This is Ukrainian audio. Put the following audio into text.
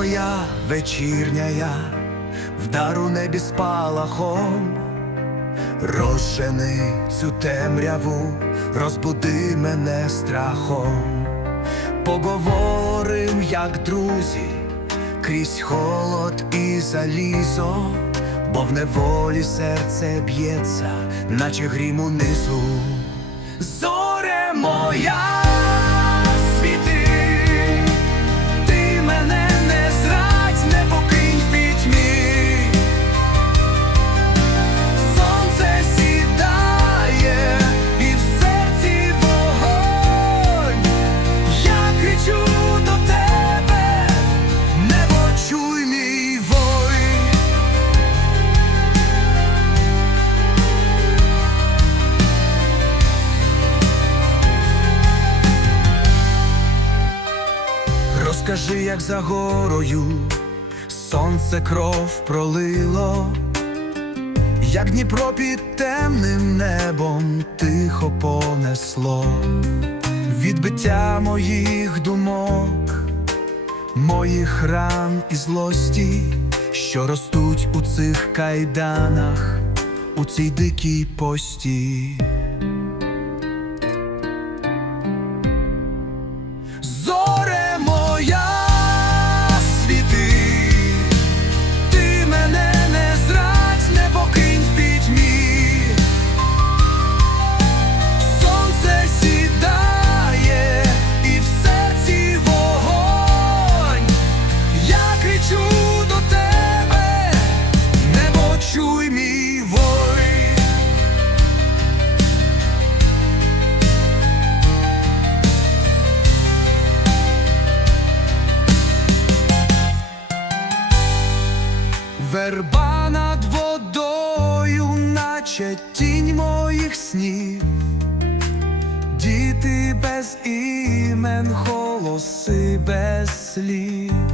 Моя вечірняя, вдар у небі спалахом, розжени цю темряву, розбуди мене страхом, поговорим, як друзі, крізь холод і залізо, бо в неволі серце б'ється, наче грім унизу. Зоре моя Розкажи, як за горою сонце кров пролило, як Дніпро під темним небом тихо понесло, відбиття моїх думок, моїх ран і злості, що ростуть у цих кайданах, у цій дикій пості. Верба над водою, наче тінь моїх снів, діти без імен, голоси без слів.